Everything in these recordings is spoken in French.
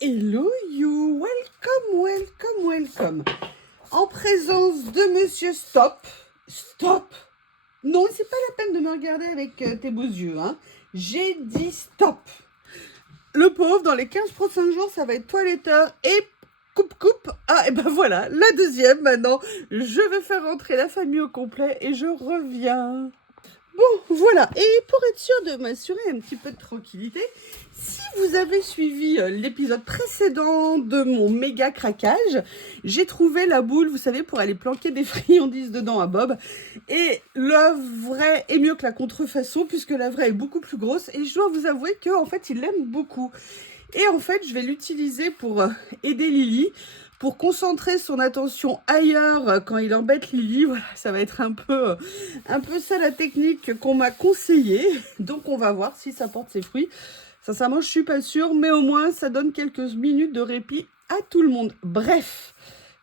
Hello you, welcome, welcome, welcome. En présence de Monsieur Stop. Stop. Non, c'est pas la peine de me regarder avec tes beaux yeux, hein. J'ai dit stop. Le pauvre, dans les 15 prochains jours, ça va être toiletteur et coupe. Ah, et ben voilà, la deuxième maintenant. Je vais faire rentrer la famille au complet et je reviens. Bon, voilà. Et pour être sûr de m'assurer un petit peu de tranquillité, si vous avez suivi l'épisode précédent de mon méga craquage, j'ai trouvé la boule, vous savez, pour aller planquer des friandises dedans à Bob. Et la vraie est mieux que la contrefaçon, puisque la vraie est beaucoup plus grosse. Et je dois vous avouer qu'en fait, il l'aime beaucoup. Et en fait, je vais l'utiliser pour aider Lily, pour concentrer son attention ailleurs quand il embête Lily. Voilà, ça va être un peu ça la technique qu'on m'a conseillée. Donc on va voir si ça porte ses fruits. Sincèrement, je suis pas sûre, mais au moins ça donne quelques minutes de répit à tout le monde. Bref,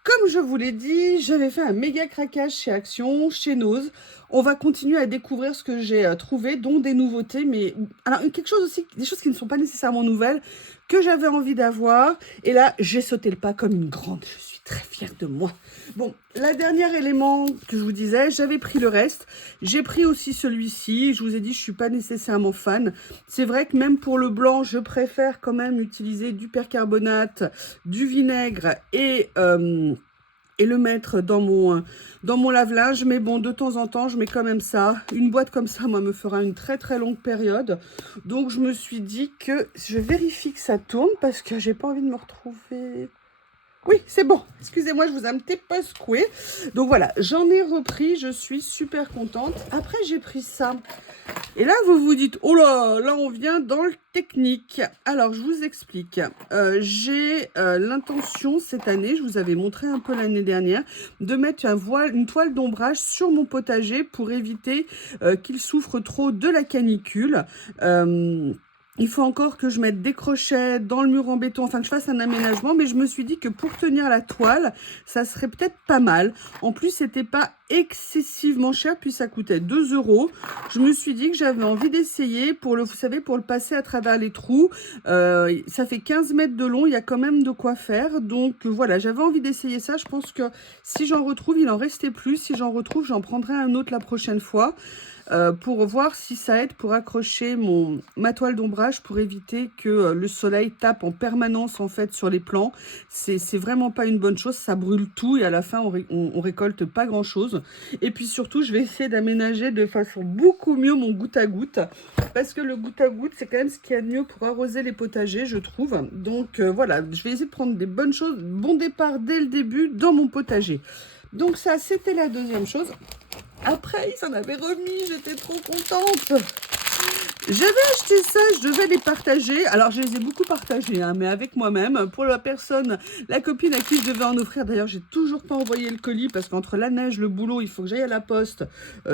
comme je vous l'ai dit, j'avais fait un méga craquage chez Action, chez Nose. On va continuer à découvrir ce que j'ai trouvé, dont des nouveautés, mais alors quelque chose aussi, des choses qui ne sont pas nécessairement nouvelles, que j'avais envie d'avoir. Et là, j'ai sauté le pas comme une grande. Je suis très fière de moi. Bon, la dernière élément que je vous disais, j'avais pris le reste. J'ai pris aussi celui-ci. Je vous ai dit, je suis pas nécessairement fan. C'est vrai que même pour le blanc, je préfère quand même utiliser du percarbonate, du vinaigre et le mettre dans mon lave-linge. Mais bon, de temps en temps, je mets quand même ça. Une boîte comme ça, moi, me fera une très très longue période. Donc, je me suis dit que je vérifie que ça tourne parce que j'ai pas envie de me retrouver... Oui, c'est bon. Excusez-moi, je vous ai un petit peu secoué. Donc voilà, j'en ai repris. Je suis super contente. Après, j'ai pris ça. Et là, vous vous dites, oh là, on vient dans le technique. Alors, je vous explique. J'ai l'intention cette année, je vous avais montré un peu l'année dernière, de mettre une toile d'ombrage sur mon potager pour éviter qu'il souffre trop de la canicule. Il faut encore que je mette des crochets dans le mur en béton, enfin que je fasse un aménagement, mais je me suis dit que pour tenir la toile, ça serait peut-être pas mal. En plus, c'était pas excessivement cher, puis ça coûtait 2 €. Je me suis dit que j'avais envie d'essayer pour vous savez, pour le passer à travers les trous. Ça fait 15 mètres de long, il y a quand même de quoi faire. Donc voilà, j'avais envie d'essayer ça. Je pense que si j'en retrouve, il en restait plus. Si j'en retrouve, j'en prendrai un autre la prochaine fois. Pour voir si ça aide pour accrocher ma toile d'ombrage pour éviter que le soleil tape en permanence en fait sur les plants. C'est vraiment pas une bonne chose, ça brûle tout et à la fin on récolte pas grand chose. Et puis surtout je vais essayer d'aménager de façon beaucoup mieux mon goutte à goutte parce que le goutte à goutte c'est quand même ce qu'il y a de mieux pour arroser les potagers je trouve. Donc voilà, je vais essayer de prendre des bonnes choses, bon départ dès le début dans mon potager. Donc ça c'était la deuxième chose. Après, ils s'en avaient remis, j'étais trop contente. J'avais acheté ça, je devais les partager. Alors, je les ai beaucoup partagés, hein, mais avec moi-même. Pour la personne, la copine à qui je devais en offrir. D'ailleurs, j'ai toujours pas envoyé le colis parce qu'entre la neige, le boulot, il faut que j'aille à la poste.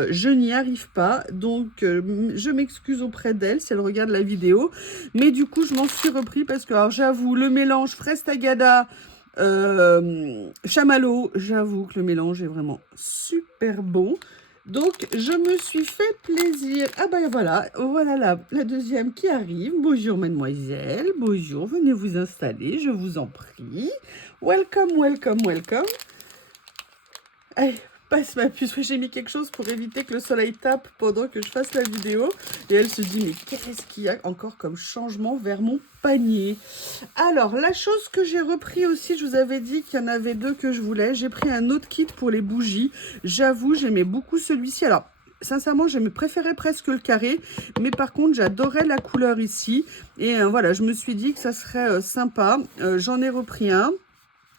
Je n'y arrive pas. Donc, je m'excuse auprès d'elle si elle regarde la vidéo. Mais du coup, je m'en suis repris parce que, alors, j'avoue, le mélange fraise tagada, chamallow, j'avoue que le mélange est vraiment super bon. Donc, je me suis fait plaisir. Ah ben voilà la deuxième qui arrive. Bonjour mademoiselle, bonjour, venez vous installer, je vous en prie. Welcome, welcome, welcome. Allez, passe ma puce. Oui, j'ai mis quelque chose pour éviter que le soleil tape pendant que je fasse la vidéo. Et elle se dit, mais qu'est-ce qu'il y a encore comme changement vers mon panier? Alors, la chose que j'ai repris aussi, je vous avais dit qu'il y en avait deux que je voulais. J'ai pris un autre kit pour les bougies. J'avoue, j'aimais beaucoup celui-ci. Alors, sincèrement, je préférais presque le carré. Mais par contre, j'adorais la couleur ici. Et voilà, je me suis dit que ça serait sympa. J'en ai repris un.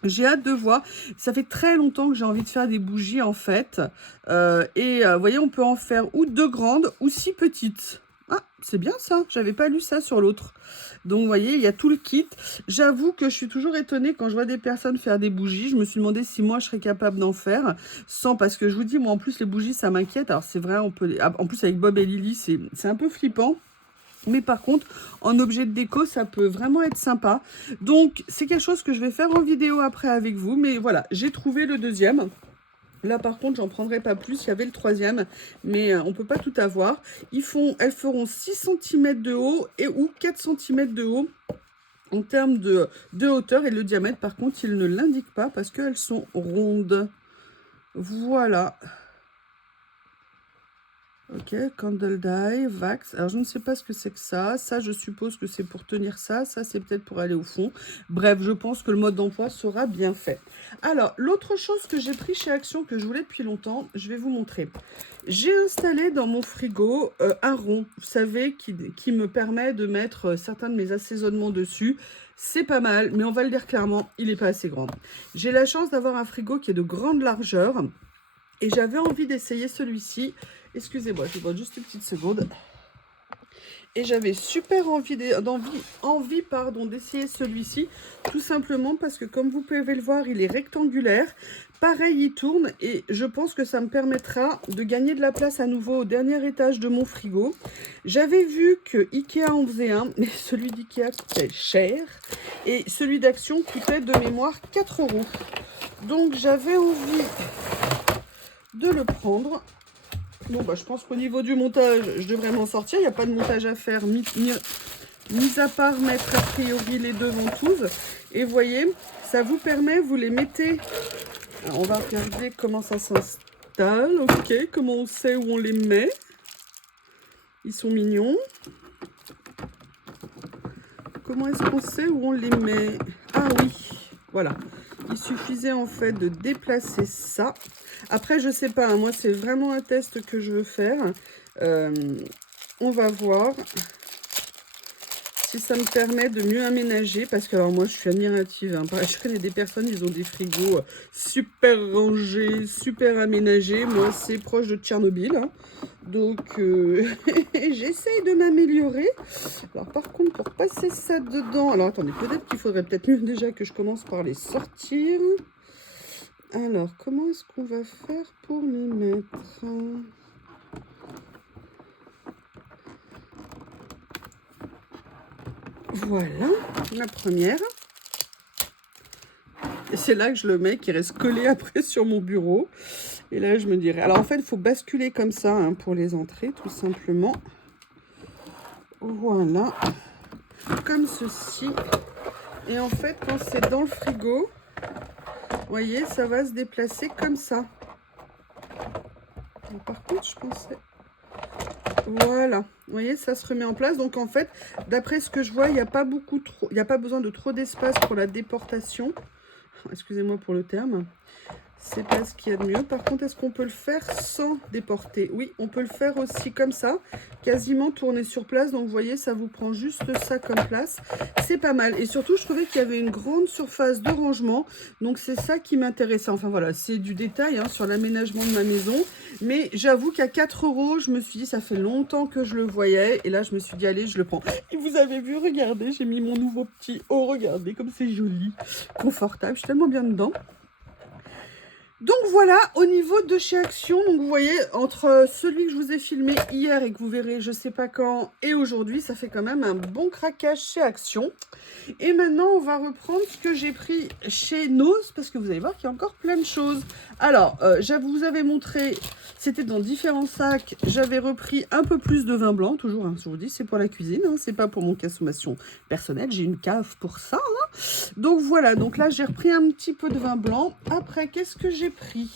J'ai hâte de voir. Ça fait très longtemps que j'ai envie de faire des bougies en fait. Vous voyez, on peut en faire ou 2 grandes ou 6 petites. Ah, c'est bien ça. J'avais pas lu ça sur l'autre. Donc, vous voyez, il y a tout le kit. J'avoue que je suis toujours étonnée quand je vois des personnes faire des bougies. Je me suis demandé si moi, je serais capable d'en faire. Sans, parce que je vous dis, moi, en plus, les bougies, ça m'inquiète. Alors, c'est vrai, on peut... En plus, avec Bob et Lily, c'est un peu flippant. Mais par contre, en objet de déco, ça peut vraiment être sympa. Donc, c'est quelque chose que je vais faire en vidéo après avec vous. Mais voilà, j'ai trouvé le deuxième. Là, par contre, j'en prendrai pas plus. Il y avait le troisième, mais on peut pas tout avoir. Elles feront 6 cm de haut ou 4 cm de haut. en termes de hauteur. Et le diamètre, par contre, il ne l'indique pas parce qu'elles sont rondes. Voilà. Ok, candle dye, wax. Alors, je ne sais pas ce que c'est que ça. Ça, je suppose que c'est pour tenir ça. Ça, c'est peut-être pour aller au fond. Bref, je pense que le mode d'emploi sera bien fait. Alors, l'autre chose que j'ai pris chez Action, que je voulais depuis longtemps, je vais vous montrer. J'ai installé dans mon frigo un rond, vous savez, qui me permet de mettre certains de mes assaisonnements dessus. C'est pas mal, mais on va le dire clairement, il n'est pas assez grand. J'ai la chance d'avoir un frigo qui est de grande largeur. Et j'avais envie d'essayer celui-ci. Excusez-moi, je vous demande juste une petite seconde. Et j'avais super envie d'essayer celui-ci. Tout simplement parce que, comme vous pouvez le voir, il est rectangulaire. Pareil, il tourne. Et je pense que ça me permettra de gagner de la place à nouveau au dernier étage de mon frigo. J'avais vu que Ikea en faisait un. Mais celui d'Ikea coûtait cher. Et celui d'Action coûtait de mémoire 4 €. Donc, j'avais envie de le prendre. Bon, bah, je pense qu'au niveau du montage, je devrais m'en sortir. Il n'y a pas de montage à faire, mis à part mettre a priori les deux ventouses. Et voyez, ça vous permet, vous les mettez. Alors, on va regarder comment ça s'installe. Ok, comment on sait où on les met. Ils sont mignons. Comment est-ce qu'on sait où on les met? Ah oui, voilà. Il suffisait en fait de déplacer ça. Après, je sais pas, hein, moi c'est vraiment un test que je veux faire. On va voir si ça me permet de mieux aménager. Parce que alors moi je suis admirative. Hein. Je connais des personnes, ils ont des frigos super rangés, super aménagés. Moi c'est proche de Tchernobyl. Hein. Donc j'essaye de m'améliorer. Alors par contre, pour passer ça dedans... Alors attendez, peut-être qu'il faudrait peut-être mieux déjà que je commence par les sortir. Alors, comment est-ce qu'on va faire pour les mettre? Voilà, la première. Et c'est là que je le mets, qui reste collé après sur mon bureau. Et là, je me dirais... Alors, en fait, il faut basculer comme ça hein, pour les entrées, tout simplement. Voilà. Comme ceci. Et en fait, quand c'est dans le frigo... Vous voyez, ça va se déplacer comme ça. Et par contre, je pensais... Voilà. Vous voyez, ça se remet en place. Donc, en fait, d'après ce que je vois, il n'y a pas besoin de trop d'espace pour la déportation. Excusez-moi pour le terme. C'est pas ce qu'il y a de mieux. Par contre, est-ce qu'on peut le faire sans déporter? Oui, on peut le faire aussi comme ça, quasiment tourner sur place. Donc, vous voyez, ça vous prend juste ça comme place. C'est pas mal. Et surtout, je trouvais qu'il y avait une grande surface de rangement. Donc, c'est ça qui m'intéressait. Enfin, voilà, c'est du détail hein, sur l'aménagement de ma maison. Mais j'avoue qu'à 4 €, je me suis dit, ça fait longtemps que je le voyais. Et là, je me suis dit, allez, je le prends. Et vous avez vu, regardez, j'ai mis mon nouveau petit haut. Regardez comme c'est joli, confortable. Je suis tellement bien dedans. Donc voilà, au niveau de chez Action, donc vous voyez, entre celui que je vous ai filmé hier et que vous verrez je sais pas quand et aujourd'hui, ça fait quand même un bon craquage chez Action. Et maintenant, on va reprendre ce que j'ai pris chez Nose, parce que vous allez voir qu'il y a encore plein de choses. Alors, je vous avais montré, c'était dans différents sacs, j'avais repris un peu plus de vin blanc, toujours, hein, je vous dis, c'est pour la cuisine, hein, c'est pas pour mon consommation personnelle, j'ai une cave pour ça. Hein. Donc voilà, donc là, j'ai repris un petit peu de vin blanc. Après, qu'est-ce que j'ai pris?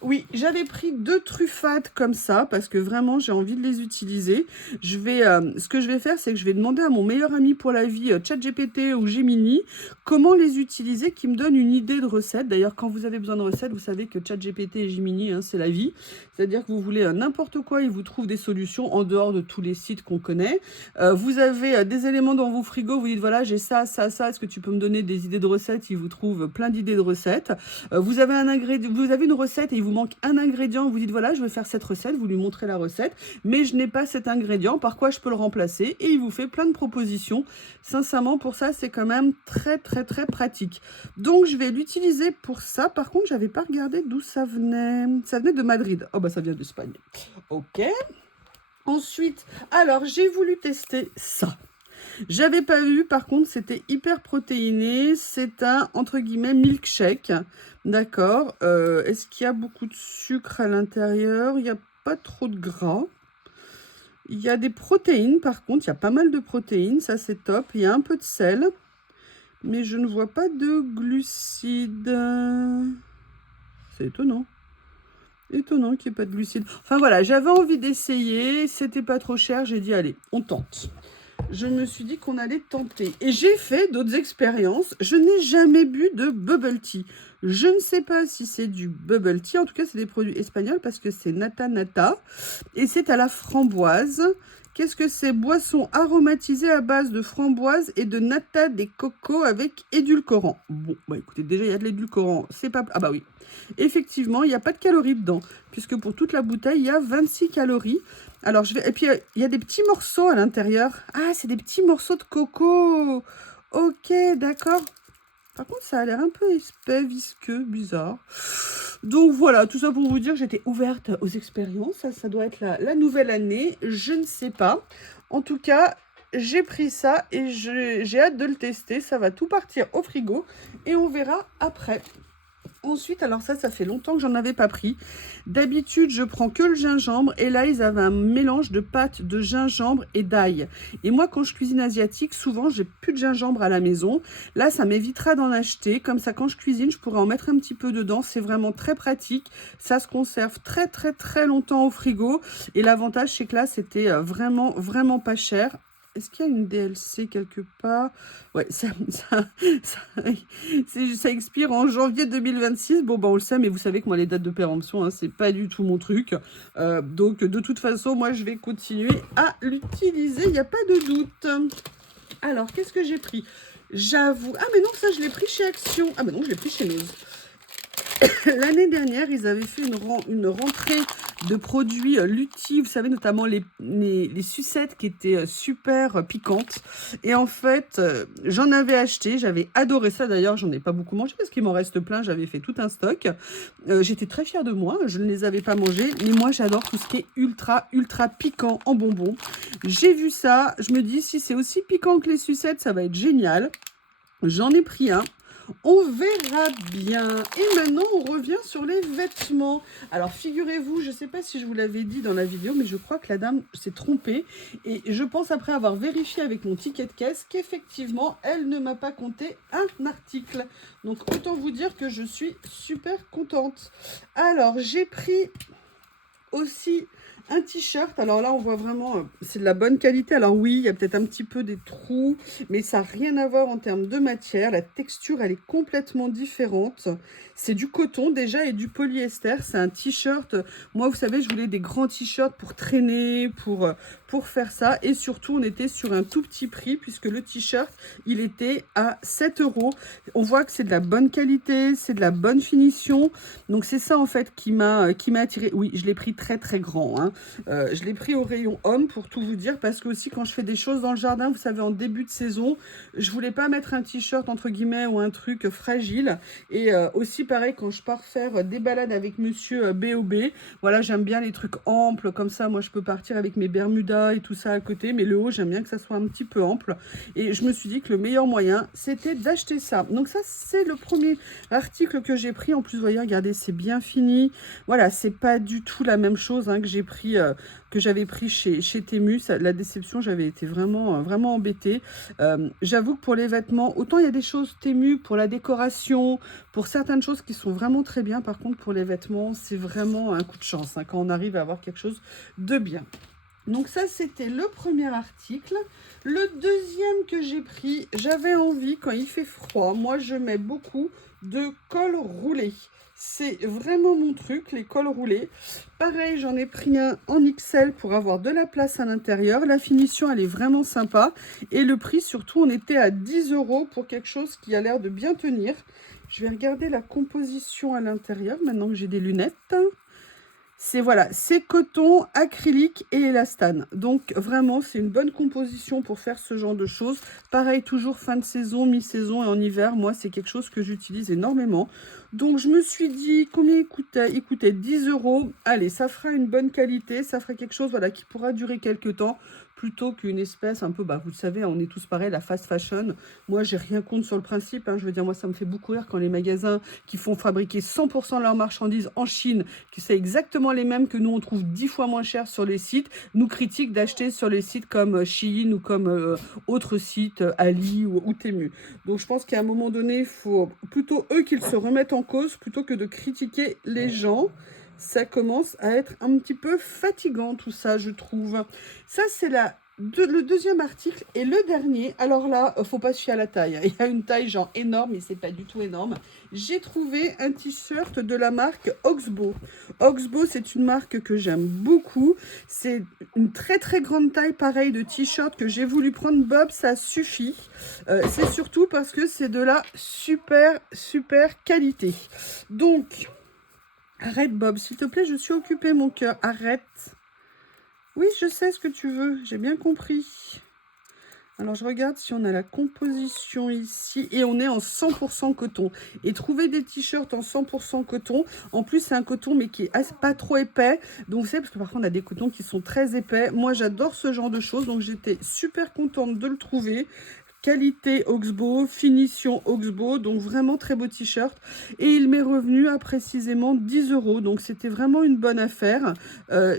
Oui, j'avais pris 2 truffades comme ça, parce que vraiment, j'ai envie de les utiliser. Ce que je vais faire, c'est que je vais demander à mon meilleur ami pour la vie, ChatGPT ou Gemini, comment les utiliser, qui me donne une idée de recette. D'ailleurs, quand vous avez besoin de recettes, vous savez que ChatGPT et Gemini, hein, c'est la vie. C'est-à-dire que vous voulez n'importe quoi, ils vous trouvent des solutions en dehors de tous les sites qu'on connaît. Vous avez des éléments dans vos frigos, vous dites, voilà, j'ai ça, ça, ça, est-ce que tu peux me donner des idées de recettes? Ils vous trouvent plein d'idées de recettes. Vous avez une recette et il vous manque un ingrédient, vous dites, voilà, je vais faire cette recette, vous lui montrez la recette, mais je n'ai pas cet ingrédient, par quoi je peux le remplacer? Et il vous fait plein de propositions. Sincèrement, pour ça, c'est quand même très, très, très pratique. Donc, je vais l'utiliser pour ça. Par contre, j'avais pas regardé d'où ça venait. Ça venait de Madrid. Oh, bah, ça vient d'Espagne. Ok. Ensuite, alors, j'ai voulu tester ça. J'avais pas vu, par contre, c'était hyper protéiné. C'est un, entre guillemets, milkshake. D'accord. Est-ce qu'il y a beaucoup de sucre à l'intérieur? Il n'y a pas trop de gras. Il y a des protéines, par contre. Il y a pas mal de protéines. Ça, c'est top. Il y a un peu de sel. mais je ne vois pas de glucides. C'est étonnant. Étonnant qu'il n'y ait pas de glucides. Enfin voilà, j'avais envie d'essayer, c'était pas trop cher, j'ai dit allez, on tente. Je me suis dit qu'on allait tenter. Et j'ai fait d'autres expériences. Je n'ai jamais bu de bubble tea. Je ne sais pas si c'est du bubble tea. En tout cas, c'est des produits espagnols parce que c'est nata nata. Et c'est à la framboise. Qu'est-ce que c'est? Boisson aromatisée à base de framboise et de nata des cocos avec édulcorant. Bon, bah écoutez, déjà, il y a de l'édulcorant. C'est pas... Ah bah oui. Effectivement, il n'y a pas de calories dedans. Puisque pour toute la bouteille, il y a 26 calories. Alors, je vais... Et puis, il y a des petits morceaux à l'intérieur. Ah, c'est des petits morceaux de coco. Ok, d'accord. Par contre, ça a l'air un peu épais, visqueux, bizarre. Donc, voilà, tout ça pour vous dire que j'étais ouverte aux expériences. Ça doit être la nouvelle année. Je ne sais pas. En tout cas, j'ai pris ça et j'ai hâte de le tester. Ça va tout partir au frigo et on verra après. Ensuite, alors ça fait longtemps que j'en avais pas pris. D'habitude, je prends que le gingembre. Et là, ils avaient un mélange de pâte de gingembre et d'ail. Et moi, quand je cuisine asiatique, souvent, j'ai plus de gingembre à la maison. Là, ça m'évitera d'en acheter. Comme ça, quand je cuisine, je pourrais en mettre un petit peu dedans. C'est vraiment très pratique. Ça se conserve très, très, très longtemps au frigo. Et l'avantage, c'est que là, c'était vraiment, vraiment pas cher. Est-ce qu'il y a une DLC quelque part? Ouais, ça expire en janvier 2026. Bon, bah, on le sait, mais vous savez que moi, les dates de péremption, hein, c'est pas du tout mon truc. Donc, de toute façon, moi, je vais continuer à l'utiliser. Il n'y a pas de doute. Alors, qu'est-ce que j'ai pris? J'avoue... Ah, mais non, ça, je l'ai pris chez Action. Ah, mais non, je l'ai pris chez Noz. L'année dernière, ils avaient fait une rentrée de produits Lutti, vous savez, notamment les sucettes qui étaient super piquantes. Et en fait, j'en avais acheté, j'avais adoré ça. D'ailleurs, j'en ai pas beaucoup mangé parce qu'il m'en reste plein, j'avais fait tout un stock. J'étais très fière de moi, je ne les avais pas mangés. Mais moi, j'adore tout ce qui est ultra, ultra piquant en bonbons. J'ai vu ça, je me dis, si c'est aussi piquant que les sucettes, ça va être génial. J'en ai pris un. On verra bien. Et maintenant, on revient sur les vêtements. Alors, figurez-vous, je ne sais pas si je vous l'avais dit dans la vidéo, mais je crois que la dame s'est trompée. Et je pense, après avoir vérifié avec mon ticket de caisse, qu'effectivement, elle ne m'a pas compté un article. Donc, autant vous dire que je suis super contente. Alors, j'ai pris aussi un t-shirt. Alors là, on voit vraiment, c'est de la bonne qualité. Alors oui, il y a peut-être un petit peu des trous, mais ça n'a rien à voir en termes de matière. La texture, elle est complètement différente. C'est du coton déjà et du polyester. C'est un t-shirt. Moi, vous savez, je voulais des grands t-shirts pour traîner, pour faire ça. Et surtout, on était sur un tout petit prix puisque le t-shirt, il était à 7 €. On voit que c'est de la bonne qualité, c'est de la bonne finition. Donc, c'est ça, en fait, qui m'a attiré. Oui, je l'ai pris très, très grand, hein. Je l'ai pris au rayon homme pour tout vous dire parce que aussi quand je fais des choses dans le jardin, vous savez, en début de saison, je voulais pas mettre un t-shirt entre guillemets ou un truc fragile. Et aussi pareil quand je pars faire des balades avec monsieur B.O.B. Voilà, j'aime bien les trucs amples comme ça. Moi, je peux partir avec mes bermudas et tout ça à côté, mais le haut, j'aime bien que ça soit un petit peu ample. Et je me suis dit que le meilleur moyen, c'était d'acheter ça. Donc ça, c'est le premier article que j'ai pris. En plus, vous voyez, regardez, c'est bien fini. Voilà, c'est pas du tout la même chose hein, que j'ai pris, que j'avais pris chez Temu. Ça, la déception, j'avais été vraiment, vraiment embêtée. J'avoue que pour les vêtements, autant il y a des choses Temu pour la décoration, pour certaines choses qui sont vraiment très bien. Par contre, pour les vêtements, c'est vraiment un coup de chance hein, quand on arrive à avoir quelque chose de bien. Donc ça, c'était le premier article. Le deuxième que j'ai pris, j'avais envie, quand il fait froid, moi je mets beaucoup de col roulé. C'est vraiment mon truc, les cols roulés. Pareil, j'en ai pris un en XL pour avoir de la place à l'intérieur. La finition, elle est vraiment sympa. Et le prix, surtout, on était à 10 € pour quelque chose qui a l'air de bien tenir. Je vais regarder la composition à l'intérieur, maintenant que j'ai des lunettes. C'est voilà, c'est coton, acrylique et élastane. Donc vraiment, c'est une bonne composition pour faire ce genre de choses. Pareil, toujours fin de saison, mi-saison et en hiver, moi, c'est quelque chose que j'utilise énormément. Donc je me suis dit, combien il coûtait 10 €. Allez, ça fera une bonne qualité, ça fera quelque chose voilà, qui pourra durer quelques temps. plutôt qu'une espèce un peu, bah, vous le savez, on est tous pareils, la fast fashion. Moi, j'ai rien contre sur le principe, hein, je veux dire, moi, ça me fait beaucoup rire quand les magasins qui font fabriquer 100% de leurs marchandises en Chine, qui c'est exactement les mêmes que nous, on trouve 10 fois moins cher sur les sites, nous critiquent d'acheter sur les sites comme Shein ou comme autres sites, Ali ou Temu. Donc, je pense qu'à un moment donné, il faut plutôt eux qu'ils se remettent en cause plutôt que de critiquer les gens. Ça commence à être un petit peu fatigant tout ça, je trouve. Ça, c'est le deuxième article et le dernier. Alors là, faut pas se fier à la taille. Il y a une taille genre énorme, mais c'est pas du tout énorme. J'ai trouvé un t-shirt de la marque Oxbow. Oxbow, c'est une marque que j'aime beaucoup. C'est une très très grande taille, pareil, de t-shirt que j'ai voulu prendre. Bob, ça suffit. C'est surtout parce que c'est de la super qualité. Donc, arrête Bob, s'il te plaît, je suis occupée mon cœur, arrête. Oui, je sais ce que tu veux, j'ai bien compris. Alors, je regarde si on a la composition ici. Et on est en 100% coton. Et trouver des t-shirts en 100% coton. En plus, c'est un coton, mais qui est pas trop épais. Donc, c'est parce que parfois, on a des cotons qui sont très épais. Moi, j'adore ce genre de choses. Donc, j'étais super contente de le trouver. Qualité Oxbow, finition Oxbow, donc vraiment très beau t-shirt. Et il m'est revenu à précisément 10 €, donc c'était vraiment une bonne affaire.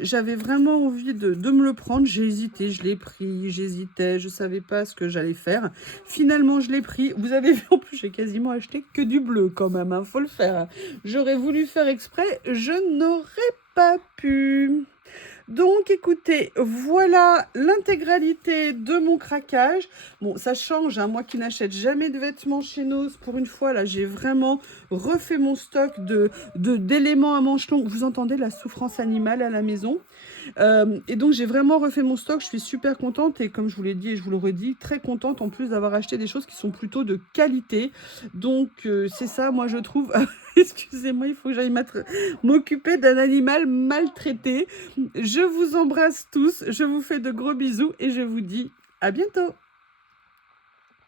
J'avais vraiment envie de me le prendre, j'ai hésité, je l'ai pris, j'hésitais, je savais pas ce que j'allais faire. Finalement, je l'ai pris. Vous avez vu, en plus, j'ai quasiment acheté que du bleu quand même, hein, faut le faire. J'aurais voulu faire exprès, je n'aurais pas pu. Donc, écoutez, voilà l'intégralité de mon craquage. Bon, ça change, hein, moi qui n'achète jamais de vêtements chez Nose, pour une fois, là, j'ai vraiment refait mon stock d'éléments à manches longues. Vous entendez la souffrance animale à la maison. Et donc, j'ai vraiment refait mon stock. Je suis super contente et comme je vous l'ai dit et je vous le redis, très contente en plus d'avoir acheté des choses qui sont plutôt de qualité. Donc, c'est ça, moi, je trouve... Excusez-moi, il faut que j'aille m'occuper d'un animal maltraité. Je vous embrasse tous, je vous fais de gros bisous et je vous dis à bientôt.